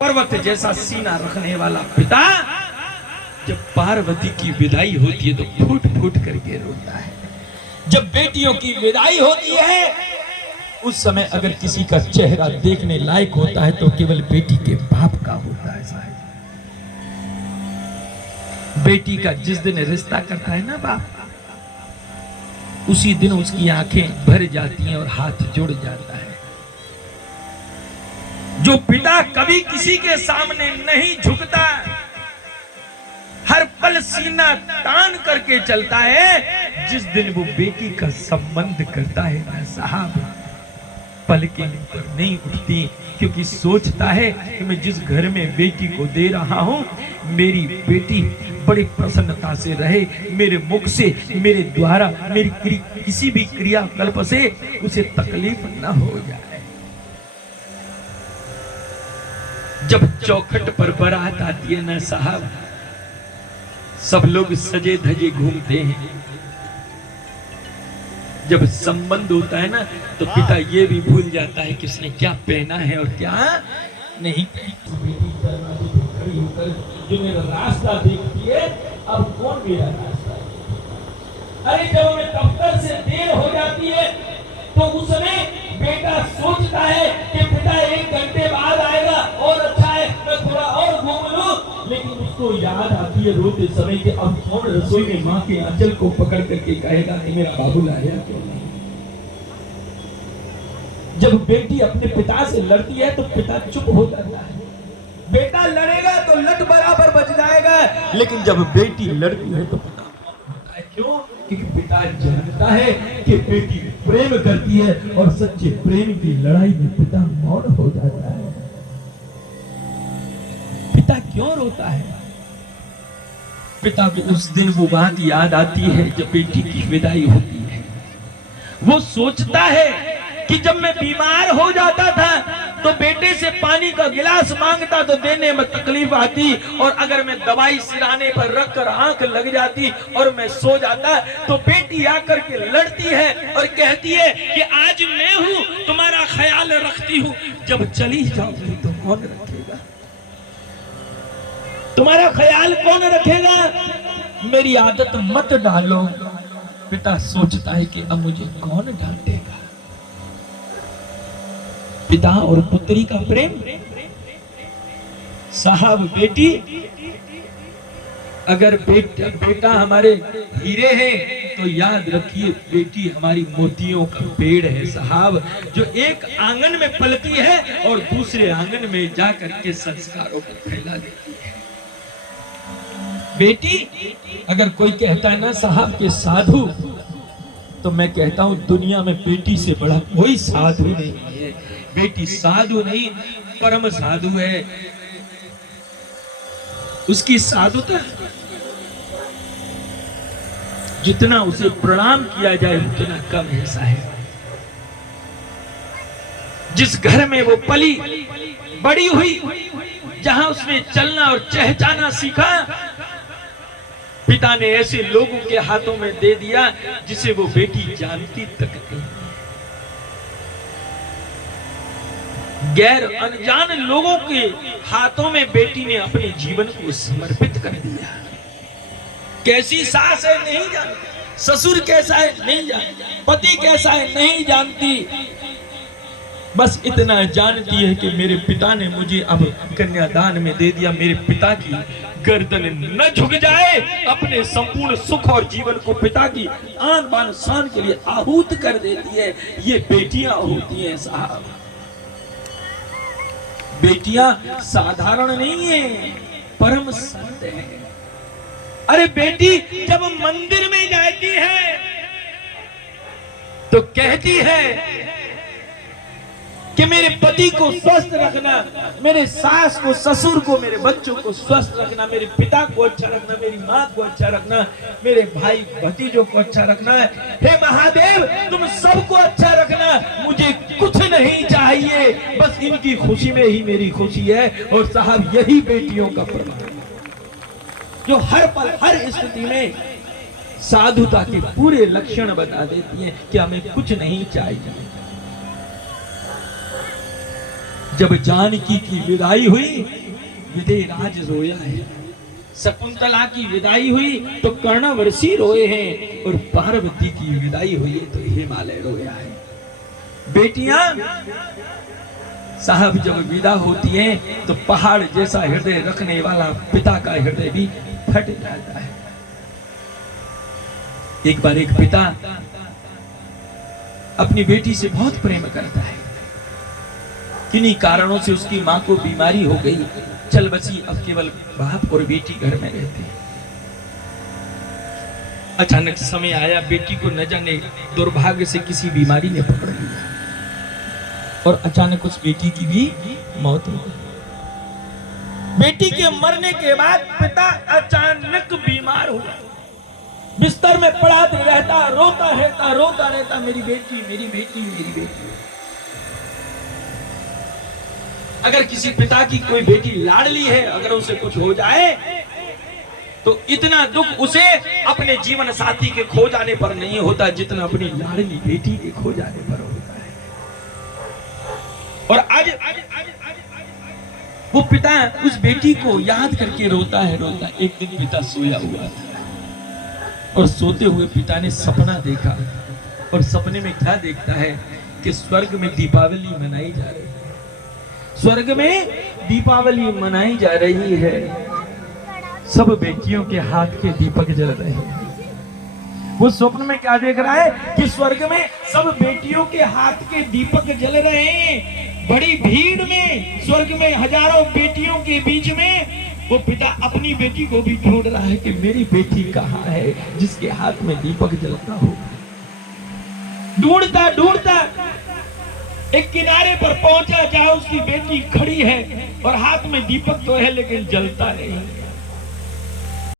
पर्वत जैसा सीना रखने वाला पिता जब पार्वती की विदाई होती है तो फूट फूट करके रोता है। जब बेटियों की विदाई होती है उस समय अगर किसी का चेहरा देखने लायक होता है तो केवल बेटी के बाप का होता है साहब। बेटी का जिस दिन रिश्ता करता है ना बाप, उसी दिन उसकी आंखें भर जाती हैं और हाथ जुड़ जाता है। जो पिता कभी किसी के सामने नहीं झुकता, हर पल सीना तान करके चलता है, जिस दिन वो बेटी का संबंध करता है ना साहब, पल के ऊपर नहीं उठती, क्योंकि सोचता है कि मैं जिस घर में बेटी को दे रहा हूं मेरी बेटी बड़ी प्रसन्नता से रहे, मेरे मुख से, मेरे द्वारा, मेरी किसी भी क्रियाकल्प से उसे तकलीफ न हो जाए। जब चौखट पर बारात आती है ना साहब, सब लोग सजे धजे घूमते हैं। जब संबंध होता है ना तो पिता ये भी भूल जाता है कि उसने क्या पहना है और क्या नहीं। जो मेरा रास्ता देखती है, अब कौन मेरा रास्ता है? अरे जब हमें दफ्तर से देर हो जाती है तो उस समय बेटा सोचता है कि पिता 1 घंटे बाद आएगा और अच्छा है मैं थोड़ा और घूम लूं, लेकिन उसको याद आती है रोते समय कि अब कौन रसोई में माँ के आंचल को पकड़ करके कहेगा कि मेरा बाबू लाया क्यों नहीं। जब बेटी अपने पिता से लड़ती है तो पिता चुप हो जाता है। बेटा लड़ेगा तो लट बराबर बच जाएगा, लेकिन जब बेटी लड़ती है तो पिता होता है। क्यों? क्योंकि पिता जानता है कि बेटी प्रेम करती है और सच्चे प्रेम की लड़ाई में पिता मौन हो जाता है। पिता क्यों रोता है? पिता को उस दिन वो बात याद आती है जब बेटी की विदाई होती है। वो सोचता है कि जब मैं बीमार हो जाता था तो बेटे से पानी का गिलास मांगता तो देने में तकलीफ आती, और अगर मैं दवाई सिराने पर रखकर आंख लग जाती और मैं सो जाता तो बेटी आकर के लड़ती है और कहती है कि आज मैं हूं तुम्हारा ख्याल रखती हूं, जब चली जाऊंगी तो कौन रखेगा? तुम्हारा ख्याल कौन रखेगा? मेरी आदत मत डालो। पिता सोचता है कि अब मुझे कौन डांटेगा। पिता और पुत्री का प्रेम साहब। बेटी अगर बेटा हमारे हीरे हैं तो याद रखिए बेटी हमारी मोतियों का पेड़ है साहब, जो एक आंगन में पलती है और दूसरे आंगन में जाकर के संस्कारों को फैला देती है। बेटी अगर कोई कहता है ना साहब के साधु, तो मैं कहता हूं दुनिया में बेटी से बड़ा कोई साधु नहीं है। बेटी साधु नहीं परम साधु है। उसकी साधुता जितना उसे प्रणाम किया जाए उतना कम है साहब। जिस घर में वो पली बड़ी हुई, जहां उसने चलना और चहचाना सीखा, पिता ने ऐसे लोगों के हाथों में दे दिया जिसे वो बेटी जानती तक नहीं। गैर अनजान लोगों के हाथों में बेटी ने अपने जीवन को समर्पित कर दिया। कैसी सास है नहीं जानती, ससुर कैसा है नहीं जानती, पति कैसा है नहीं जानती, बस इतना जानती है कि मेरे पिता ने मुझे अब कन्यादान में दे दिया। मेरे पिता की गर्दन न झुक जाए, अपने संपूर्ण सुख और जीवन को पिता की आन बान शान के लिए आहूत कर देती है। ये बेटियां होती हैं साहब। बेटियां साधारण नहीं है, परम संत है। अरे बेटी जब मंदिर में जाती है तो कहती है कि मेरे पति को स्वस्थ रखना, मेरे सास को, ससुर को, मेरे बच्चों को स्वस्थ रखना, मेरे पिता को अच्छा रखना, मेरी माँ को अच्छा रखना, मेरे भाई भतीजों को अच्छा रखना है। हे महादेव तुम सबको अच्छा रखना, मुझे कुछ नहीं चाहिए, बस इनकी खुशी में ही मेरी खुशी है। और साहब यही बेटियों का प्रभाव जो हर पल हर स्थिति में साधुता के पूरे लक्षण बता देती है कि हमें कुछ नहीं चाहिए। जब जानकी की विदाई हुई, विदेहराज रोया है। शकुंतला की विदाई हुई तो कर्णवर्षी रोए हैं, और पार्वती की विदाई हुई तो हिमालय रोया है। बेटियां साहब जब विदा होती हैं तो पहाड़ जैसा हृदय रखने वाला पिता का हृदय भी फट जाता है। एक बार एक पिता अपनी बेटी से बहुत प्रेम करता है, किन्हीं कारणों से उसकी मां को बीमारी हो गई, चल बसी, अब केवल बाप और बेटी घर में रहते हैं। अचानक समय आया, बेटी को न जाने दुर्भाग्य से किसी बीमारी ने पकड़ लिया और अचानक उस बेटी की भी मौत हो गई। बेटी के मरने के बाद पिता अचानक बीमार हुआ, बिस्तर में पड़ा रहता, रोता रहता, मेरी बेटी, मेरी बेटी, मेरी बेटी। अगर किसी पिता की कोई बेटी लाडली है, अगर उसे कुछ हो जाए तो इतना दुख उसे अपने जीवन साथी के खो जाने पर नहीं होता जितना अपनी लाडली बेटी के खो जाने पर होता है। और आज वो पिता उस बेटी को याद करके रोता है। एक दिन पिता सोया हुआ था और सोते हुए पिता ने सपना देखा, और सपने में क्या देखता है कि स्वर्ग में दीपावली मनाई जा रही है। स्वर्ग में दीपावली मनाई जा रही है, सब बेटियों के हाथ के दीपक जल रहे हैं। वो स्वप्न में क्या देख रहा है कि स्वर्ग में सब बेटियों के हाथ के दीपक जल रहे हैं। बड़ी भीड़ में, स्वर्ग में हजारों बेटियों के बीच में वो पिता अपनी बेटी को भी ढूंढ रहा है कि मेरी बेटी कहाँ है जिसके हाथ में दीपक जलता हो। ढूंढता ढूंढता एक किनारे पर पहुंचा जहां उसकी बेटी खड़ी है और हाथ में दीपक तो है लेकिन जलता नहीं।